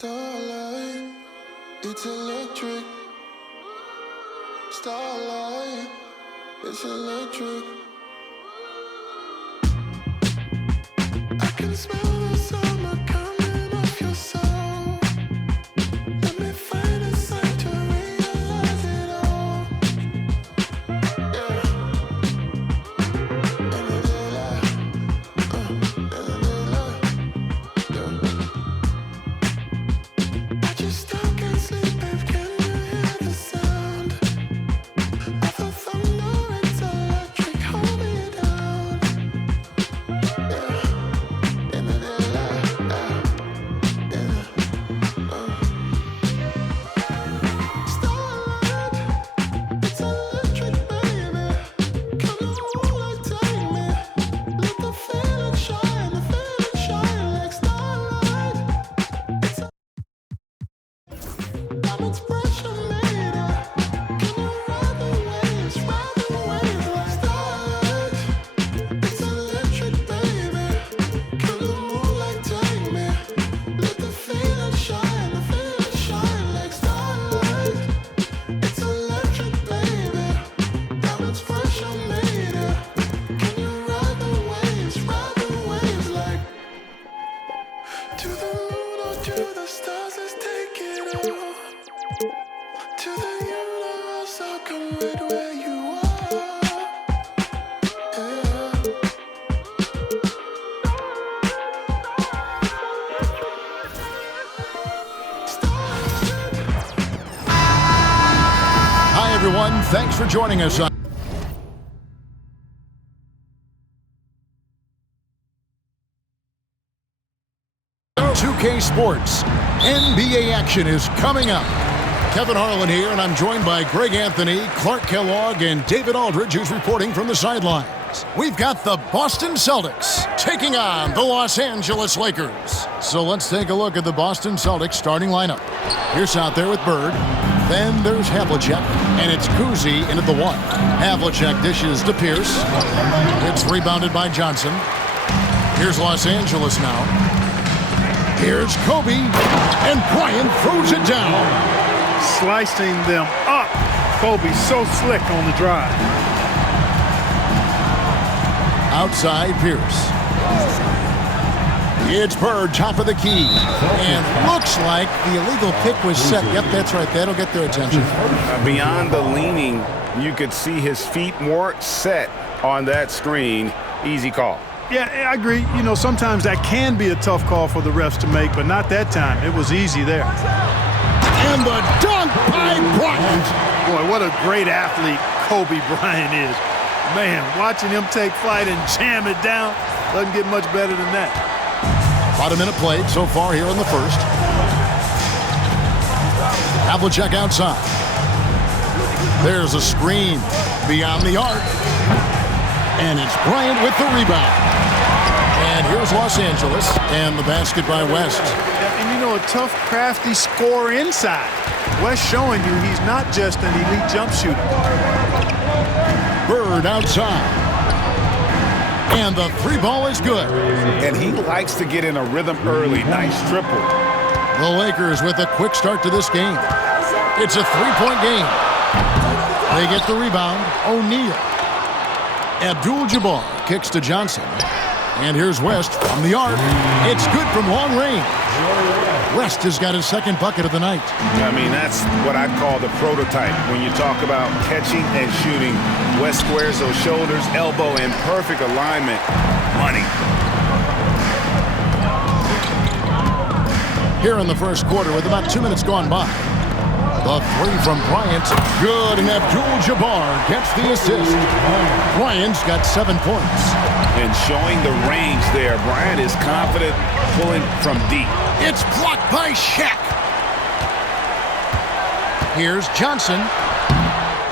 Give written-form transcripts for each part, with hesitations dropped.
Starlight, it's electric. Starlight, it's electric. I can smell the summer coming off your soul. Let me find a sign to realize it all. Yeah. In the daylight, in the daylight, yeah. I just still can't sleep, babe. Can you hear the sound of the thunder? It's electric. Hold me down. Yeah. In the daylight, yeah. Starlight, it's electric, baby. Come on, like take me. Let the feeling shine like starlight. It's diamonds pressure meter. Can you ride the waves like starlight? It's electric, baby. Come on, like take me. Let the feeling shine like starlight. It's electric, baby. Diamonds pressure meter. Can you ride the waves like to the moon or to the stars? Let's take it all. To the universe, I'll come right where you are. Yeah. Hi, everyone. Thanks for joining us on 2K Sports. NBA action is coming up. Kevin Harlan here, and I'm joined by Greg Anthony, Clark Kellogg, and David Aldridge, who's reporting from the sidelines. We've got the Boston Celtics taking on the Los Angeles Lakers. So let's take a look at the Boston Celtics starting lineup. Pierce out there with Bird. Then there's Havlicek, and it's Kuzi in at the one. Havlicek dishes to Pierce. It's rebounded by Johnson. Here's Los Angeles now. Here's Kobe, and Bryant throws it down. Slicing them up. Kobe so slick on the drive. Outside Pierce. It's Bird, top of the key. And looks like the illegal pick was set. Yep, that's right. That'll get their attention. Beyond the leaning, you could see his feet more set on that screen. Easy call. Yeah, I agree. You know, sometimes that can be a tough call for the refs to make, but not that time. It was easy there. And the dunk by Bryant. Boy, what a great athlete Kobe Bryant is. Man, watching him take flight and jam it down doesn't get much better than that. About a minute played so far here in the first. Havlicek outside. There's a screen beyond the arc. And it's Bryant with the rebound. And here's Los Angeles and the basket by West. And you know, a tough, crafty scorer inside. West showing you he's not just an elite jump shooter. Bird outside. And the three ball is good. And he likes to get in a rhythm early. Nice triple. The Lakers with a quick start to this game. It's a three-point game. They get the rebound. O'Neal. Abdul-Jabbar kicks to Johnson. And here's West from the arc. It's good from long range. West has got his second bucket of the night. I mean, that's what I'd call the prototype. When you talk about catching and shooting, West squares those shoulders, elbow in perfect alignment. Money. Here in the first quarter with about 2 minutes gone by. The three from Bryant. Good, and Abdul-Jabbar gets the assist. Bryant's got 7 points. And showing the range there. Bryant is confident pulling from deep. It's blocked by Shaq. Here's Johnson.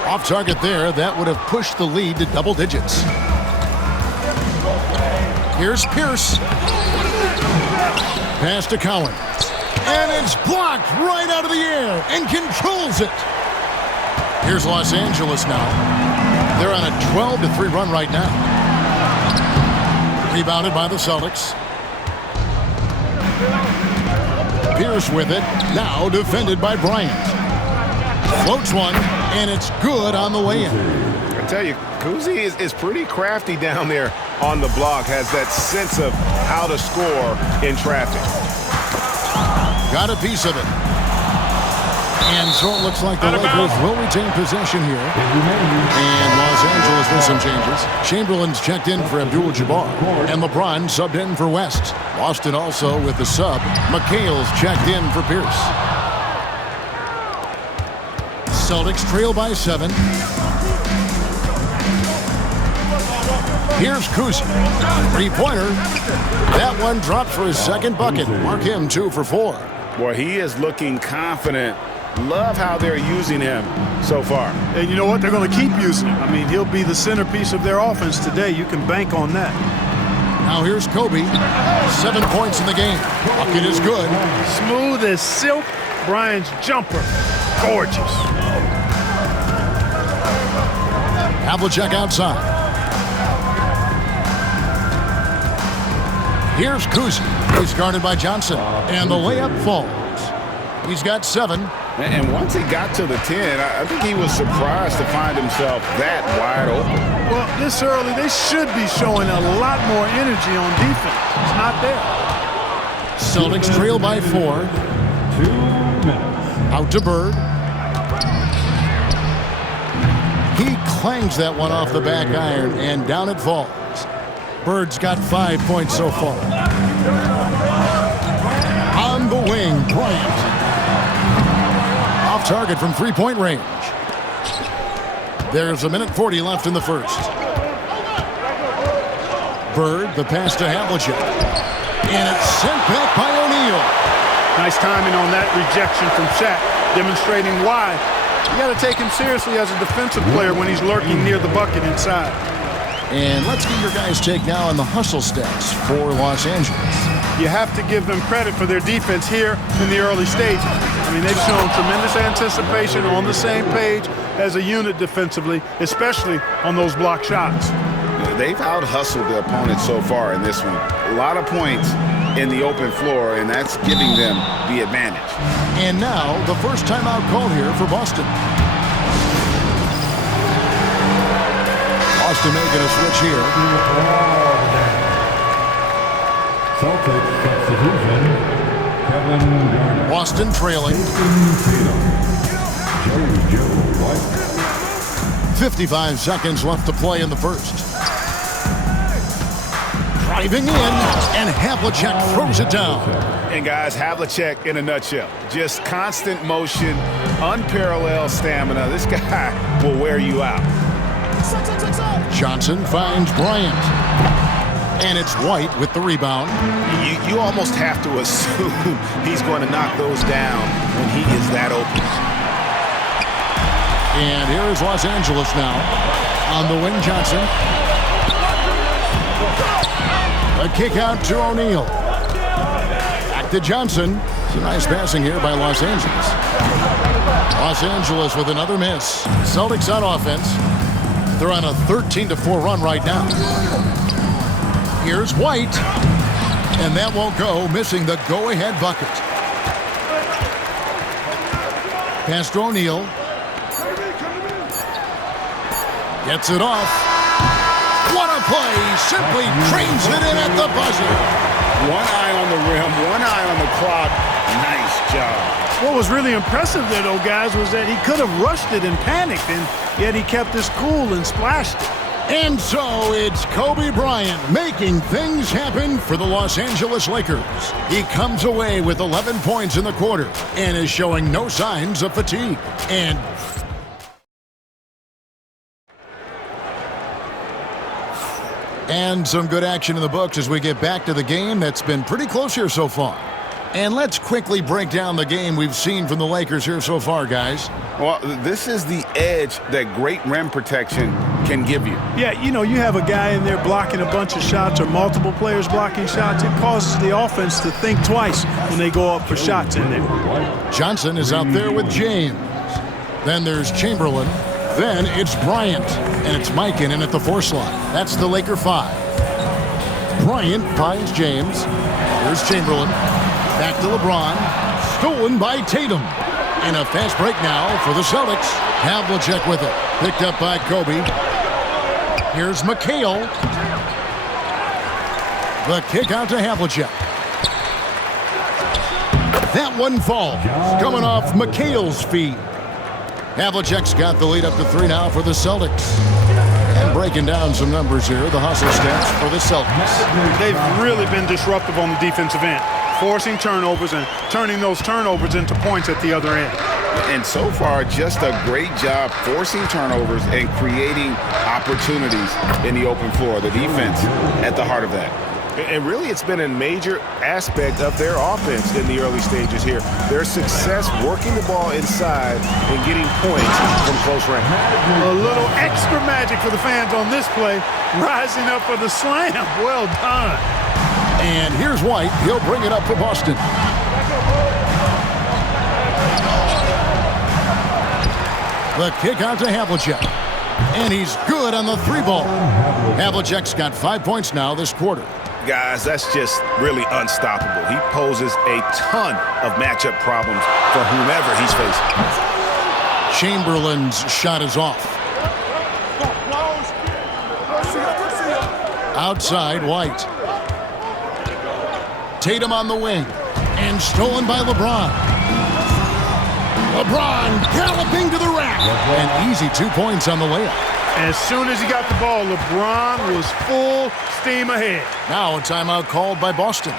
Off target there. That would have pushed the lead to double digits. Here's Pierce. Pass to Collins. And it's blocked right out of the air and controls it. Here's Los Angeles now. They're on a 12-3 run right now. Rebounded by the Celtics. Pierce with it. Now defended by Bryant. Floats one, and it's good on the way in. I tell you, Kuzi is pretty crafty down there on the block. Has that sense of how to score in traffic. Got a piece of it. And so it looks like the Lakers will retain possession here. And Los Angeles with some changes. Chamberlain's checked in for Abdul-Jabbar. And LeBron subbed in for West. Boston also with the sub. McHale's checked in for Pierce. Celtics trail by 7. Here's Kuzi. Three-pointer. That one dropped for his second bucket. Mark him 2 for 4. Boy, he is looking confident. Love how they're using him so far. And you know what? They're going to keep using him. I mean, he'll be the centerpiece of their offense today. You can bank on that. Now here's Kobe. 7 points in the game. Bucket is good. Smooth as silk. Bryant's jumper. Gorgeous. Havlicek outside. Here's Kuzi. He's guarded by Johnson. And the layup falls. He's got 7. And once he got to the 10, I think he was surprised to find himself that wide open. Well, this early, they should be showing a lot more energy on defense. It's not there. Celtics trail by 4. 2 minutes. Out to Bird. He clangs that one off the back iron, and down it falls. Bird's got 5 points so far. On the wing, Bryant. Off target from three-point range. There's 1:40 left in the first. Bird, the pass to Havlicek. And it's sent back by O'Neal. Nice timing on that rejection from Shaq, demonstrating why you got to take him seriously as a defensive player when he's lurking near the bucket inside. And let's get your guys' take now on the hustle stats for Los Angeles. You have to give them credit for their defense here in the early stages. I mean, they've shown tremendous anticipation, on the same page as a unit defensively, especially on those block shots. They've out-hustled their opponent so far in this one. A lot of points in the open floor, and that's giving them the advantage. And now, the first timeout call here for Boston. Boston making a switch here. Celtics substitution. Kevin Garnett. Boston trailing. Joe White. 55 seconds left to play in the first. Driving in, and Havlicek throws it down. And guys, Havlicek in a nutshell. Just constant motion, unparalleled stamina. This guy will wear you out. Johnson finds Bryant. And it's White with the rebound. You almost have to assume he's going to knock those down when he is that open. And here is Los Angeles now. On the wing, Johnson. A kick out to O'Neal. Back to Johnson. It's a nice passing here by Los Angeles. Los Angeles with another miss. Celtics on offense. They're on a 13-4 run right now. Here's White. And that won't go, missing the go-ahead bucket. Pass to O'Neal. Gets it off. What a play! Simply trains it in at the buzzer. One eye on the rim, one eye on the clock. Nice job. What was really impressive there, though, guys, was that he could have rushed it and panicked, and yet he kept his cool and splashed it. And so it's Kobe Bryant making things happen for the Los Angeles Lakers. He comes away with 11 points in the quarter and is showing no signs of fatigue. And some good action in the books as we get back to the game that's been pretty close here so far. And let's quickly break down the game we've seen from the Lakers here so far, guys. Well, this is the edge that great rim protection can give you. Yeah, you know, you have a guy in there blocking a bunch of shots or multiple players blocking shots. It causes the offense to think twice when they go up for shots in there. Johnson is out there with James. Then there's Chamberlain. Then it's Bryant. And it's Mikan in at the 4 slot. That's the Laker 5. Bryant finds James. Here's Chamberlain. Back to LeBron. stolen by Tatum. And a fast break now for the Celtics. Havlicek with it. Picked up by Kobe. Here's McHale. The kick out to Havlicek. That one falls. Coming off McHale's feet. Havlicek's got the lead up to 3 now for the Celtics. And breaking down some numbers here, the hustle stats for the Celtics. They've really been disruptive on the defensive end, forcing turnovers and turning those turnovers into points at the other end. And so far, just a great job forcing turnovers and creating opportunities in the open floor. The defense at the heart of that. And really, it's been a major aspect of their offense in the early stages here. Their success working the ball inside and getting points from close range. A little extra magic for the fans on this play, rising up for the slam. Well done. And here's White. He'll bring it up for Boston. The kick out to Havlicek. And he's good on the 3-ball. Havlicek's got 5 points now this quarter. Guys, that's just really unstoppable. He poses a ton of matchup problems for whomever he's facing. Chamberlain's shot is off. Outside, White. Tatum on the wing. And stolen by LeBron. LeBron galloping to the rack. And easy 2 points on the layup. As soon as he got the ball, LeBron was full steam ahead. Now a timeout called by Boston.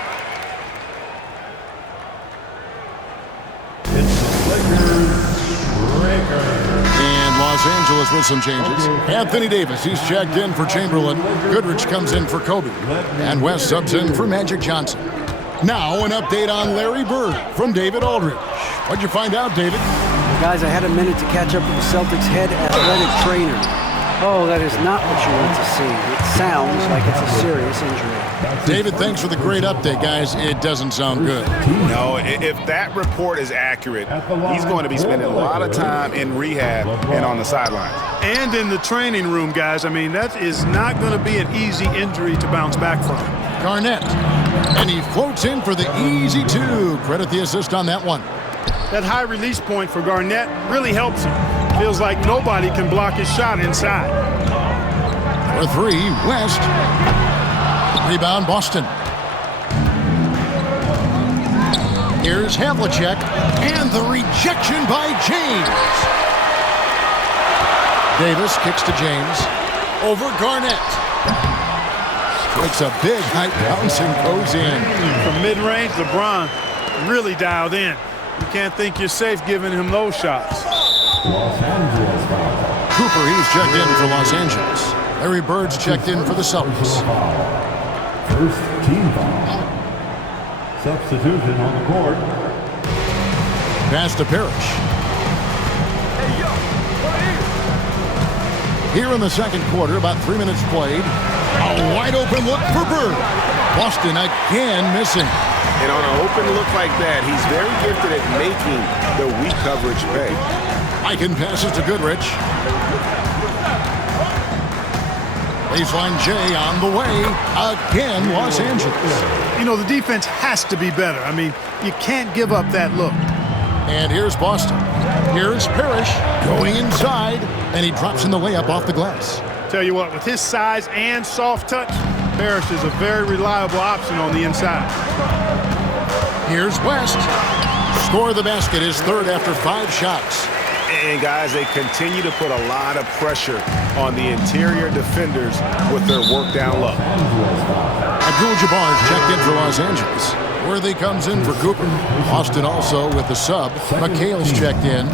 And Los Angeles with some changes. Anthony Davis, he's checked in for Chamberlain. Goodrich comes in for Kobe. And West subs in for Magic Johnson. Now an update on Larry Bird from David Aldridge. What'd you find out, David? Guys, I had a minute to catch up with the Celtics head athletic trainer. Oh, that is not what you want to see. It sounds like it's a serious injury. David, thanks for the great update, guys. It doesn't sound good. No, if that report is accurate, he's going to be spending a lot of time in rehab and on the sidelines. And in the training room, guys. I mean, that is not going to be an easy injury to bounce back from. Garnett. And he floats in for the easy 2. Credit the assist on that one. That high release point for Garnett really helps him. Feels like nobody can block his shot inside. For 3, West. Rebound, Boston. Here's Havlicek. And the rejection by James. Davis kicks to James. Over Garnett. Makes a big high bounce and goes in. From mid-range, LeBron really dialed in. You can't think you're safe giving him those shots. Los Angeles foul. Cooper, he's checked in for Los Angeles. Larry Bird's checked in for the Celtics. First team foul. Substitution on the court. Pass to Parrish. Here in the second quarter, about 3 minutes played. A wide open look for Bird. Boston again missing. And on an open look like that, he's very gifted at making the weak coverage pay. Eichen passes to Goodrich. Baseline J on the way. Again, Los Angeles. You know, the defense has to be better. I mean, you can't give up that look. And here's Boston. Here's Parrish going inside. And he drops in the layup off the glass. Tell you what, with his size and soft touch, Parrish is a very reliable option on the inside. Here's West. Score the basket, his 3rd after 5 shots. And guys, they continue to put a lot of pressure on the interior defenders with their work down low. Abdul-Jabbar's checked in for Los Angeles. Worthy comes in for Cooper. Austin also with the sub. McHale's checked in.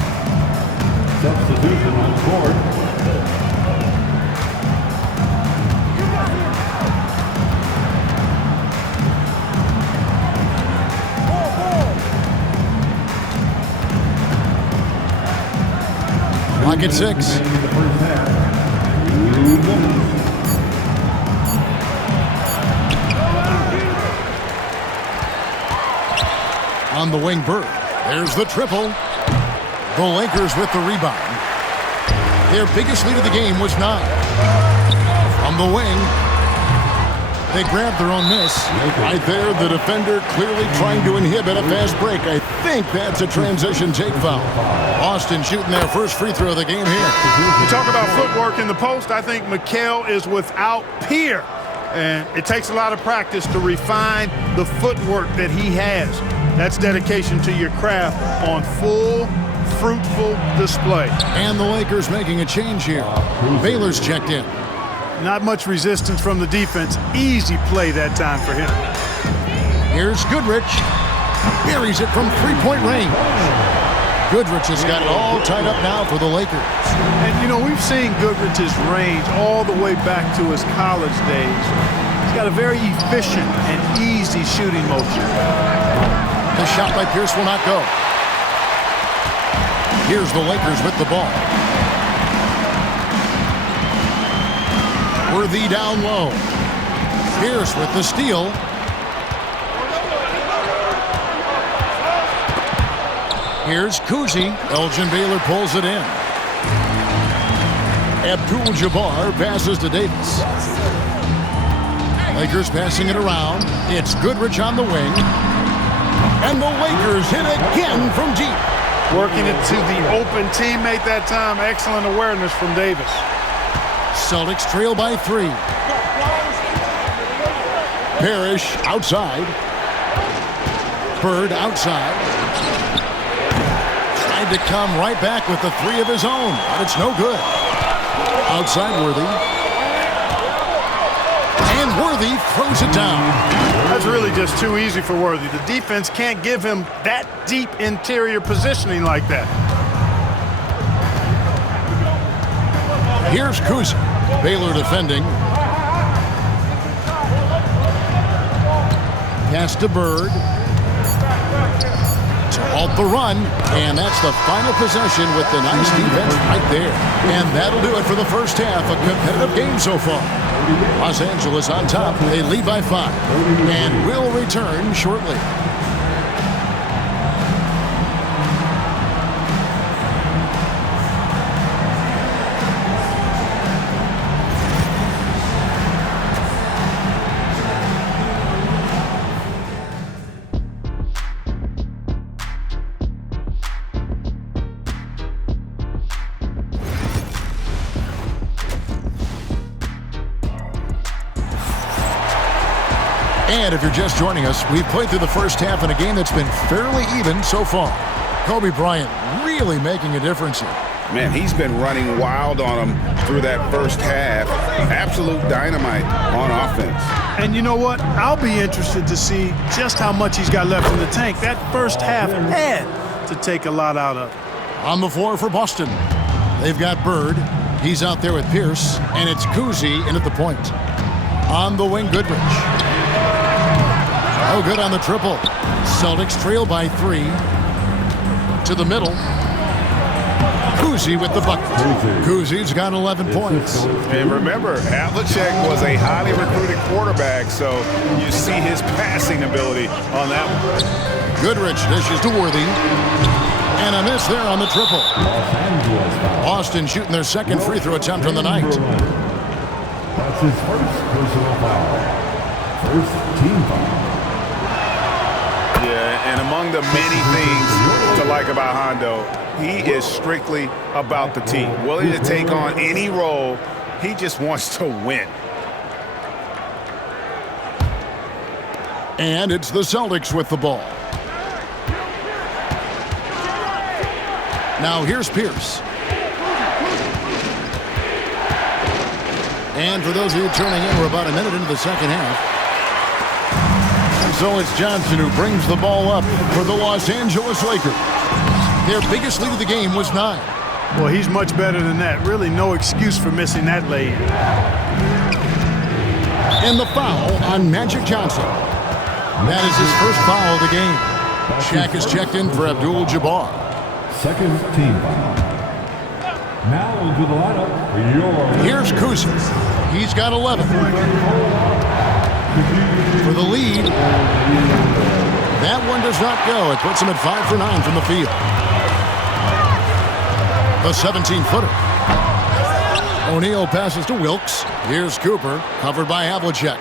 Substitution on the court. Clock at 6. On the wing, Bird. There's the triple. The Lakers with the rebound. Their biggest lead of the game was 9. From the wing. They grabbed their own miss. Right there, the defender clearly trying to inhibit a fast break. I think that's a transition take foul. Boston shooting their first free throw of the game here. You talk about footwork in the post. I think Mikal is without peer. And it takes a lot of practice to refine the footwork that he has. That's dedication to your craft on full, fruitful display. And the Lakers making a change here. Baylor's checked in. Not much resistance from the defense. Easy play that time for him. Here's Goodrich. Buries it from three-point range. Goodrich has got it all tied up now for the Lakers. And, you know, we've seen Goodrich's range all the way back to his college days. He's got a very efficient and easy shooting motion. The shot by Pierce will not go. Here's the Lakers with the ball. Worthy down low. Pierce with the steal. Here's Cousy. Elgin Baylor pulls it in. Abdul-Jabbar passes to Davis. Lakers passing it around. It's Goodrich on the wing. And the Lakers hit again from deep. Working it to the open teammate that time. Excellent awareness from Davis. Celtics trail by 3. Parrish outside. Bird outside. Tried to come right back with the 3 of his own, but it's no good. Outside Worthy. And Worthy throws it down. That's really just too easy for Worthy. The defense can't give him that deep interior positioning like that. Here's Cousy. Baylor defending. Pass to Bird. To halt the run. And that's the final possession with the nice defense right there. And that'll do it for the first half. A competitive game so far. Los Angeles on top. They lead by 5. And will return shortly. And if you're just joining us, we've played through the first half in a game that's been fairly even so far. Kobe Bryant really making a difference here. Man, he's been running wild on him through that first half. Absolute dynamite on offense. And you know what? I'll be interested to see just how much he's got left in the tank. That first half had to take a lot out of. On the floor for Boston. They've got Bird. He's out there with Pierce. And it's Cousy in at the point. On the wing, Goodrich. Oh, good on the triple. Celtics trail by 3. To the middle. Cousy with the bucket. Cousy's got 11 points. And remember, Havlicek was a highly recruited quarterback, so you see his passing ability on that one. Goodrich dishes to Worthy. And a miss there on the triple. Boston shooting their second free throw attempt on the night. That's his first personal foul. First team foul. Yeah, and among the many things to like about Hondo, he is strictly about the team. Willing to take on any role. He just wants to win. And it's the Celtics with the ball. Now here's Pierce. And for those of you turning in, we're about a minute into the second half. And so it's Johnson who brings the ball up for the Los Angeles Lakers. Their biggest lead of the game was 9. Well, he's much better than that. Really no excuse for missing that lay. And the foul on Magic Johnson. That is his first foul of the game. Shaq is checked in for Abdul-Jabbar. Second team foul. Now into the lineup for your... Here's Cousy. He's got 11. For the lead. That one does not go. It puts him at 5 for 9 from the field. The 17-footer. O'Neal passes to Wilkes. Here's Cooper, covered by Havlicek.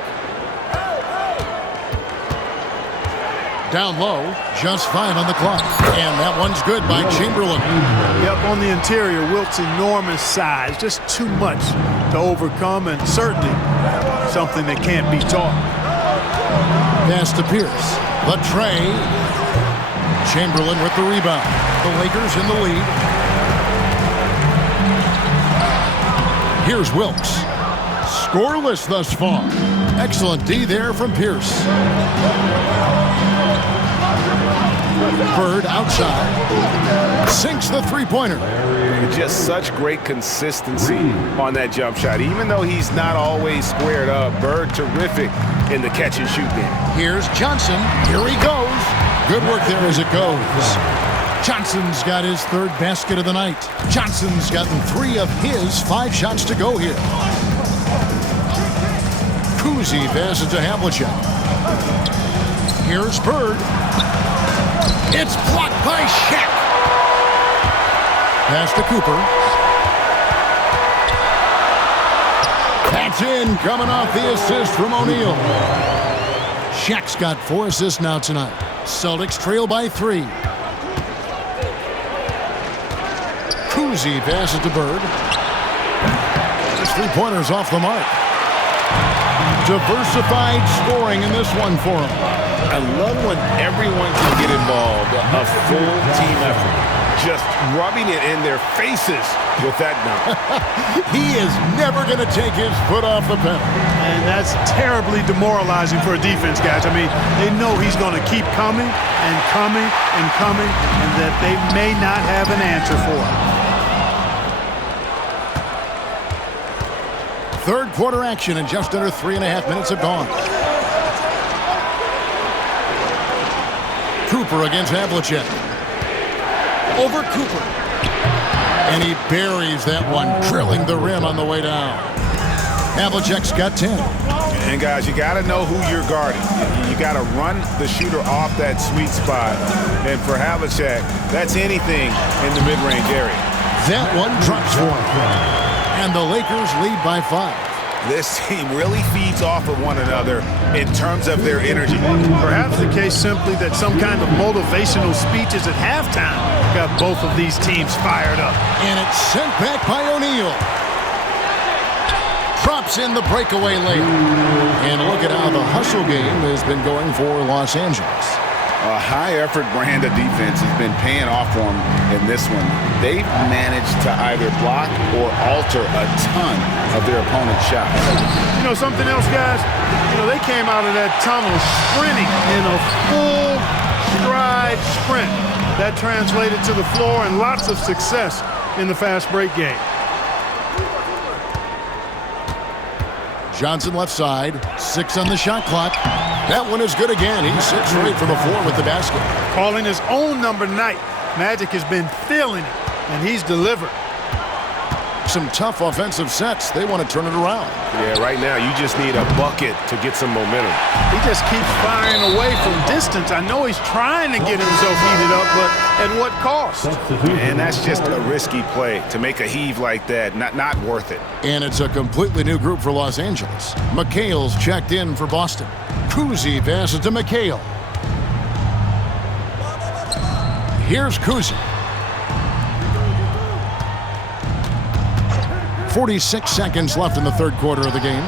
Down low, just 5 on the clock. And that one's good by Chamberlain. Yep, on the interior, Wilt's enormous size, just too much to overcome, and certainly something that can't be taught. Pass to Pierce. The tray. Chamberlain with the rebound. The Lakers in the lead. Here's Wilkes. Scoreless thus far. Excellent D there from Pierce. Bird outside. Sinks the three-pointer. Just such great consistency on that jump shot. Even though he's not always squared up, Bird terrific in the catch-and-shoot game. Here's Johnson. Here he goes. Good work there as it goes. Johnson's got his 3rd basket of the night. Johnson's gotten 3 of his 5 shots to go here. Kuzi passes to Havlicek. Here's Bird. It's blocked by Shaq. Pass to Cooper. That's in, coming off the assist from O'Neal. Shaq's got 4 assists now tonight. Celtics trail by 3. Kuzi passes to Bird. His 3-pointer's off the mark. Diversified scoring in this one for him. I love when everyone can get involved, a full team effort. Just rubbing it in their faces with that number. He is never going to take his foot off the pedal. And that's terribly demoralizing for a defense, guys. I mean, they know he's going to keep coming and coming and coming, and that they may not have an answer for him. Third quarter action in just under 3.5 minutes have gone. Cooper against Havlicek. Over Cooper. And he buries that one, drilling the rim on the way down. Havlicek's got 10. And guys, you got to know who you're guarding. You got to run the shooter off that sweet spot. And for Havlicek, that's anything in the mid-range area. That one drops for him. And the Lakers lead by 5. This team really feeds off of one another in terms of their energy. Perhaps the case simply that some kind of motivational speeches at halftime got both of these teams fired up. And it's sent back by O'Neal. Drops in the breakaway layup. And look at how the hustle game has been going for Los Angeles. A high-effort brand of defense has been paying off for them in this one. They've managed to either block or alter a ton of their opponent's shots. You know something else, guys? You know, they came out of that tunnel sprinting in a full stride sprint. That translated to the floor and lots of success in the fast break game. Johnson left side, 6 on the shot clock. That one is good again. He's 6 straight from the floor with the basket. Calling his own number night. Magic has been feeling it, and he's delivered. Some tough offensive sets. They want to turn it around. Yeah, right now you just need a bucket to get some momentum. He just keeps firing away from distance. I know he's trying to get himself heated up, but at what cost? And that's just a risky play. To make a heave like that, not worth it. And it's a completely new group for Los Angeles. McHale's checked in for Boston. Kuzi passes to McHale. Here's Kuzi. 46 seconds left in the third quarter of the game.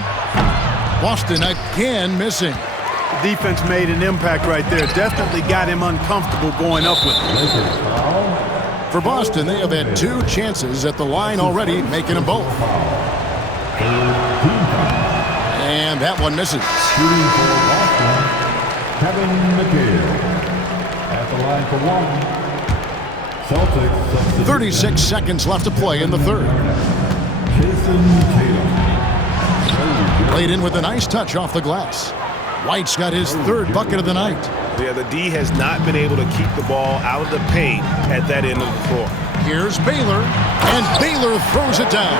Boston again missing. The defense made an impact right there. Definitely got him uncomfortable going up with it. For Boston, they have had 2 chances at the line already, making them both. And that one misses. Shooting for Boston, Kevin McHale. At the line for one. Celtics substitute. 36 seconds left to play in the third. Jason Tatum. Played in with a nice touch off the glass. White's got his 3rd bucket of the night. Yeah, the D has not been able to keep the ball out of the paint at that end of the floor. Here's Baylor, and Baylor throws it down.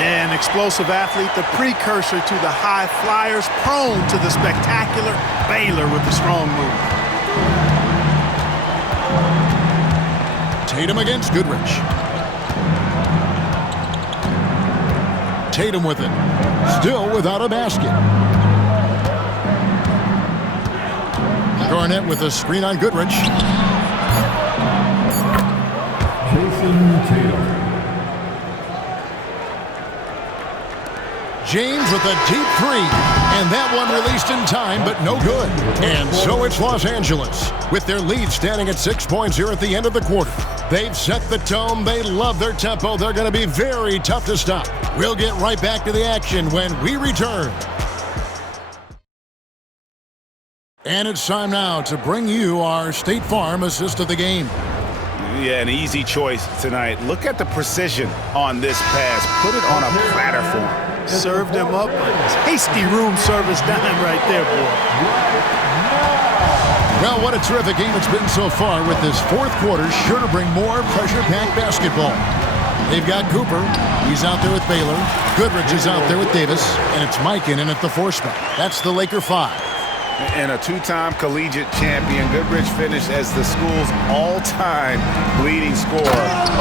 Yeah, an explosive athlete, the precursor to the high flyers, prone to the spectacular. Baylor with the strong move. Tatum against Goodrich. Tatum with it. Still without a basket. Garnett with a screen on Goodrich. Jason Tatum. James with a deep three, and that one released in time, but no good. And so it's Los Angeles, with their lead standing at 6 points here at the end of the quarter. They've set the tone. They love their tempo. They're going to be very tough to stop. We'll get right back to the action when we return. And it's time now to bring you our State Farm assist of the game. Yeah, an easy choice tonight. Look at the precision on this pass. Put it on a platter for him. Served him up a tasty room service dime right there, boy. Well, what a terrific game it's been so far, with this fourth quarter sure to bring more pressure-packed basketball. They've got Cooper. He's out there with Baylor. Goodrich is out there with Davis. And it's Mikan in at the 4 spot. That's the Laker 5. And a two-time collegiate champion, Goodrich finished as the school's all-time leading scorer.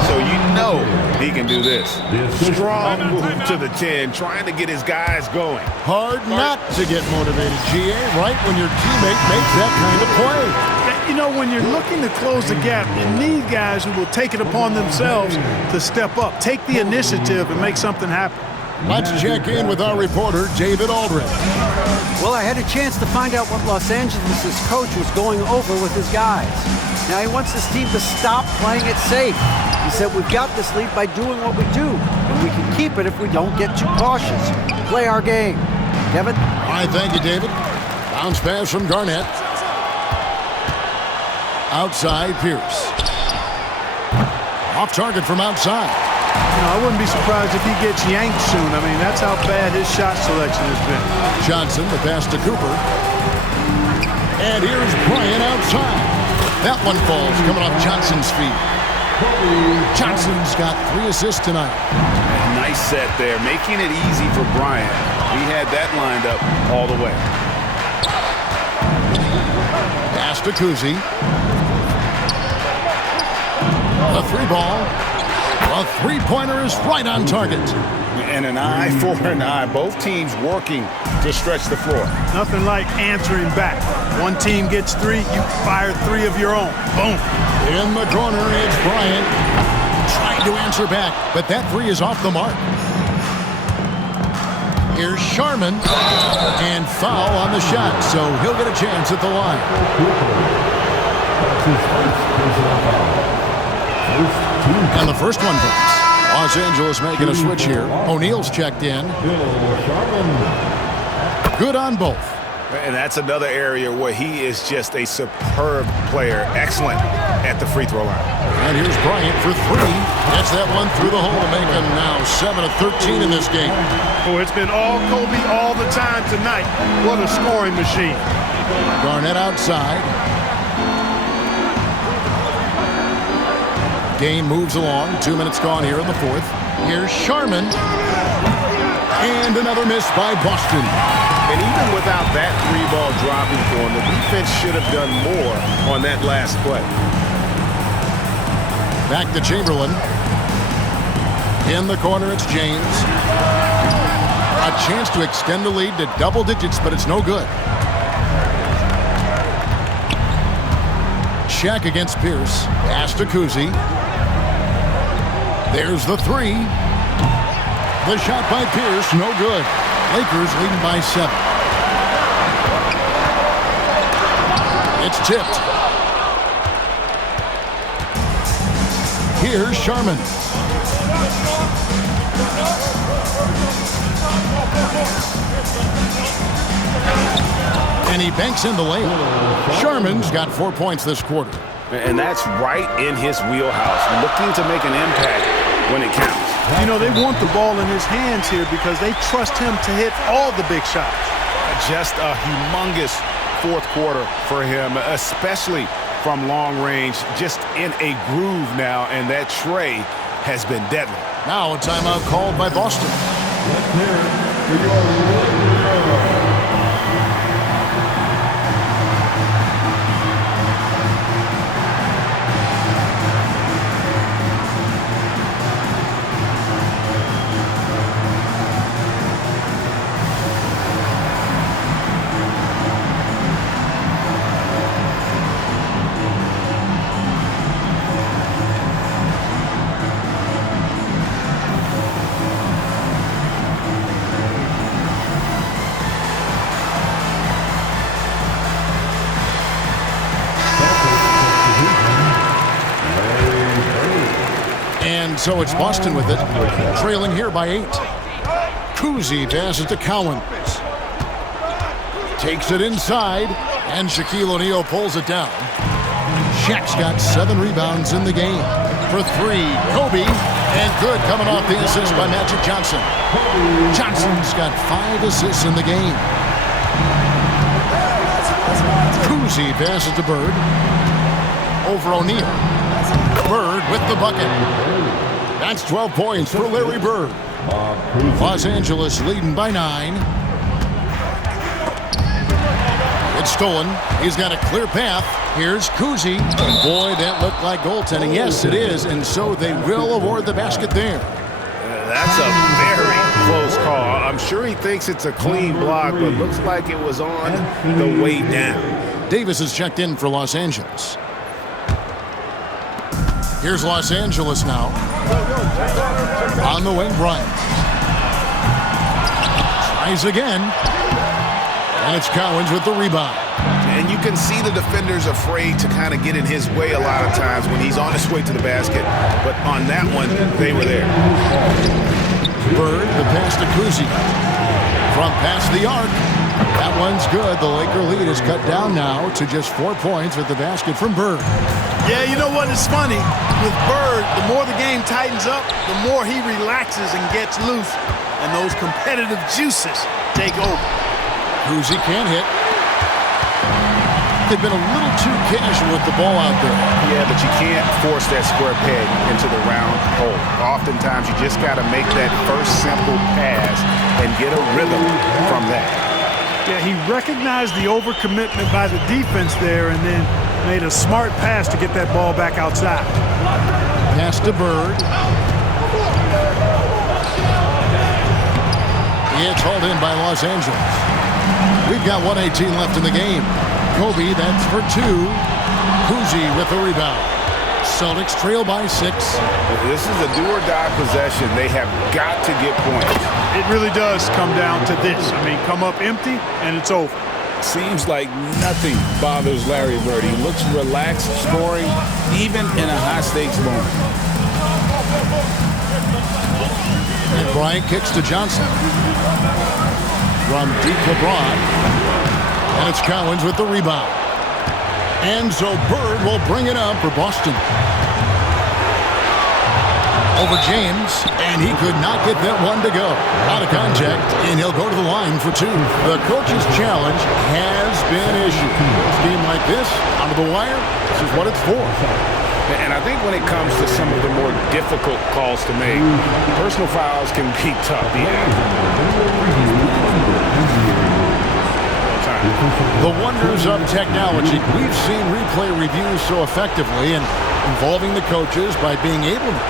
So you know he can do this. Strong move to the 10, trying to get his guys going. Hard not to get motivated, GA, right when your teammate makes that kind of play. You know, when you're looking to close the gap, you need guys who will take it upon themselves to step up, take the initiative, and make something happen. Let's check in with our reporter, David Aldridge. Well, I had a chance to find out what Los Angeles' coach was going over with his guys. Now, he wants his team to stop playing it safe. He said, we've got this lead by doing what we do, and we can keep it if we don't get too cautious. Play our game. Kevin? All right, thank you, David. Bounce pass from Garnett. Outside, Pierce. Off target from outside. You know, I wouldn't be surprised if he gets yanked soon. I mean, that's how bad his shot selection has been. Johnson, the pass to Cooper. And here's Bryant outside. That one falls, coming off Johnson's feet. Johnson's got 3 assists tonight. Nice set there, making it easy for Bryant. He had that lined up all the way. Pass to Kuzi. A 3-ball. A 3-pointer is right on target. And an eye for an eye. Both teams working to stretch the floor. Nothing like answering back. One team gets 3, you fire 3 of your own. Boom. In the corner, it's Bryant. Trying to answer back, but that 3 is off the mark. Here's Sharman. And foul on the shot, so he'll get a chance at the line. That's his first personal foul. And the first one goes. Los Angeles making a switch here. O'Neal's checked in. Good on both. And that's another area where he is just a superb player. Excellent at the free throw line. And here's Bryant for 3. Gets that one through the hole to make him now 7 of 13 in this game. Oh, it's been all Kobe all the time tonight. What a scoring machine. Garnett outside. Game moves along. 2 minutes gone here in the 4th. Here's Sharman. And another miss by Boston. And even without that 3-ball dropping for him, the defense should have done more on that last play. Back to Chamberlain. In the corner, it's James. A chance to extend the lead to double digits, but it's no good. Shaq against Pierce. Pass to Kuzi. There's the 3. The shot by Pierce, no good. Lakers leading by 7. It's tipped. Here's Sharman. And he banks in the layup. Sharman's got 4 points this quarter. And that's right in his wheelhouse, looking to make an impact when it counts. You know, they want the ball in his hands here because they trust him to hit all the big shots. Just a humongous 4th quarter for him, especially from long range, just in a groove now, and that tray has been deadly. Now a timeout called by Boston. Let's hear it for your Lakers. So it's Boston with it, trailing here by 8. Kuzi passes to Cowan. Takes it inside, and Shaquille O'Neal pulls it down. Shaq's got 7 rebounds in the game. For 3, Kobe, and good coming off the assist by Magic Johnson. Johnson's got 5 assists in the game. Kuzi passes to Bird. Over O'Neal. Bird with the bucket. That's 12 points for Larry Bird. Los Angeles leading by 9. It's stolen. He's got a clear path. Here's Kuzi. And boy, that looked like goaltending. Yes, it is. And so they will award the basket there. That's a very close call. I'm sure he thinks it's a clean block, but looks like it was on the way down. Davis is checked in for Los Angeles. Here's Los Angeles now. On the wing, Bryant. Tries again. And it's Cowens with the rebound. And you can see the defenders afraid to kind of get in his way a lot of times when he's on his way to the basket. But on that one, they were there. Bird, the pass to Kuzi. From past the arc. That one's good. The Laker lead is cut down now to just 4 points with the basket from Bird. Yeah, you know what is funny? With Bird, the more the game tightens up, the more he relaxes and gets loose. And those competitive juices take over. Kuzi can't hit. They've been a little too casual with the ball out there. Yeah, but you can't force that square peg into the round hole. Oftentimes, you just got to make that first simple pass and get a rhythm from that. Yeah, he recognized the overcommitment by the defense there and then made a smart pass to get that ball back outside. Pass to Bird. It's hauled in by Los Angeles. We've got 1:18 left in the game. Kobe, that's for 2. Kuzi with the rebound. Celtics trail by 6. This is a do-or-die possession. They have got to get points. It really does come down to this. I mean, come up empty, and it's over. Seems like nothing bothers Larry Bird. He looks relaxed, scoring, even in a high-stakes moment. And Bryant kicks to Johnson. From deep LeBron. And it's Cowens with the rebound. And so Bird will bring it up for Boston. Over James, and he could not get that one to go. Out of contact, and he'll go to the line for 2. The coach's challenge has been issued. A game like this, out of the wire, this is what it's for. And I think when it comes to some of the more difficult calls to make, personal fouls can be tough. The wonders of technology. We've seen replay reviews so effectively and involving the coaches by being able to.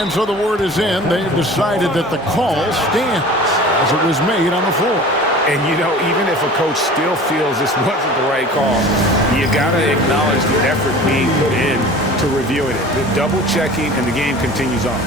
And so the word is in. They've decided that the call stands as it was made on the floor. And, you know, even if a coach still feels this wasn't the right call, you got to acknowledge the effort being put in to reviewing it. The double checking, and the game continues on.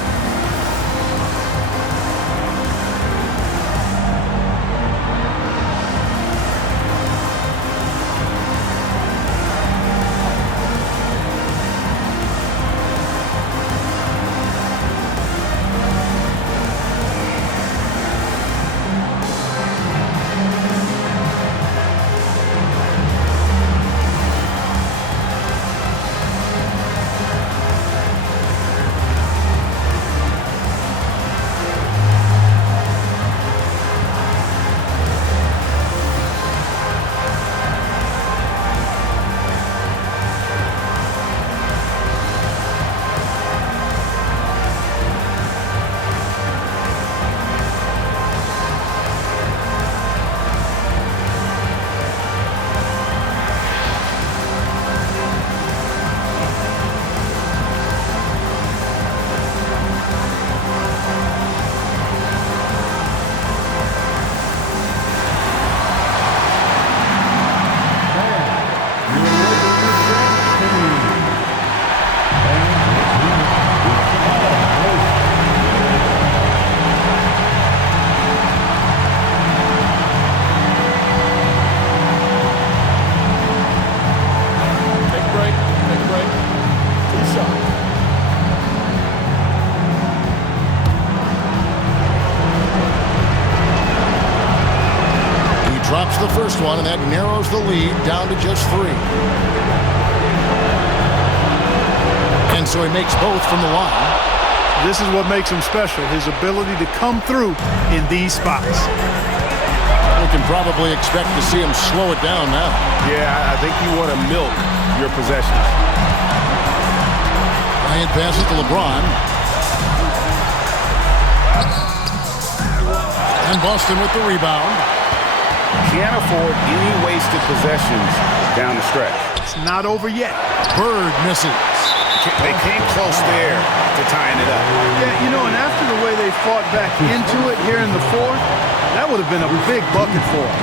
the first one, and that narrows the lead down to just 3. And so he makes both from the line. This is what makes him special, his ability to come through in these spots. We can probably expect to see him slow it down now. Yeah, I think you want to milk your possessions. Bryant passes to LeBron. And Boston with the rebound. Can't afford any wasted possessions down the stretch. It's not over yet. Bird misses. They came close there to tying it up. Yeah, you know, and after the way they fought back into it here in the fourth, that would have been a big bucket for them.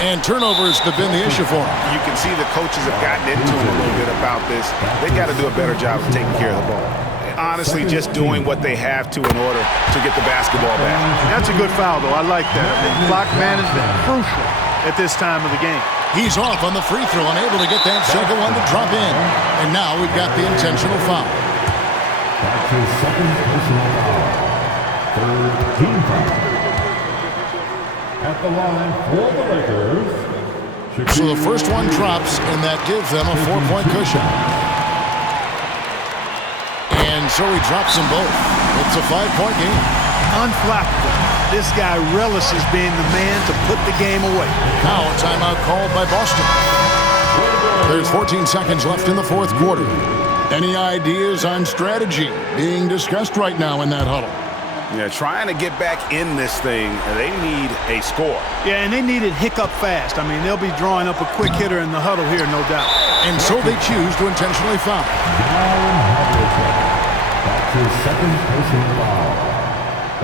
And turnovers have been the issue for him. You can see the coaches have gotten into him a little bit about this. They got to do a better job of taking care of the ball. Honestly, just doing what they have to in order to get the basketball back. That's a good foul, though. I like that. Clock management crucial at this time of the game. He's off on the free throw, unable to get that second one to drop in. And now we've got the intentional foul. That's his second personal foul. Third team foul. At the line for the Lakers. So the first one drops, and that gives them a 4-point cushion. And so he drops them both. It's a 5-point game. Unflappable. This guy relishes being the man to put the game away. Now a timeout called by Boston. There's 14 seconds left in the fourth quarter. Any ideas on strategy being discussed right now in that huddle? Yeah, trying to get back in this thing, they need a score. Yeah, and they need it hiccup fast. I mean, they'll be drawing up a quick hitter in the huddle here, no doubt. And so they choose to intentionally foul. That's his second personal foul.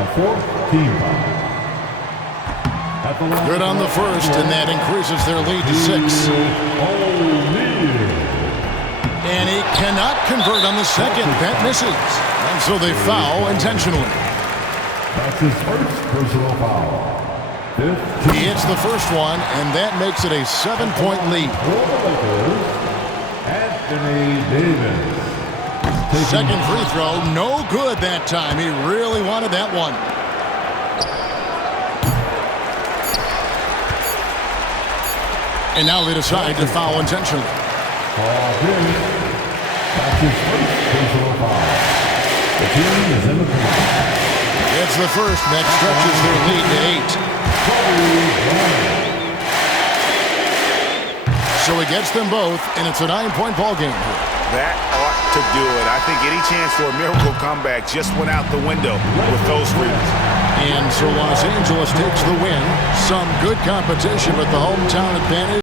The fourth team foul. Good on the first, and that increases their lead to 6. And he cannot convert on the second. That misses. And so they foul intentionally. That's his first personal foul. He hits the first one, and that makes it a 7-point lead. Anthony Davis. Second free throw, no good that time. He really wanted that one. And now they decide to foul intentionally. That's his first personal foul. The team is in the clear. It's the first that stretches their lead to 8. So he gets them both, and it's a 9-point ball game. That ought to do it. I think any chance for a miracle comeback just went out the window with those reasons. And so Los Angeles takes the win. Some good competition with the hometown advantage.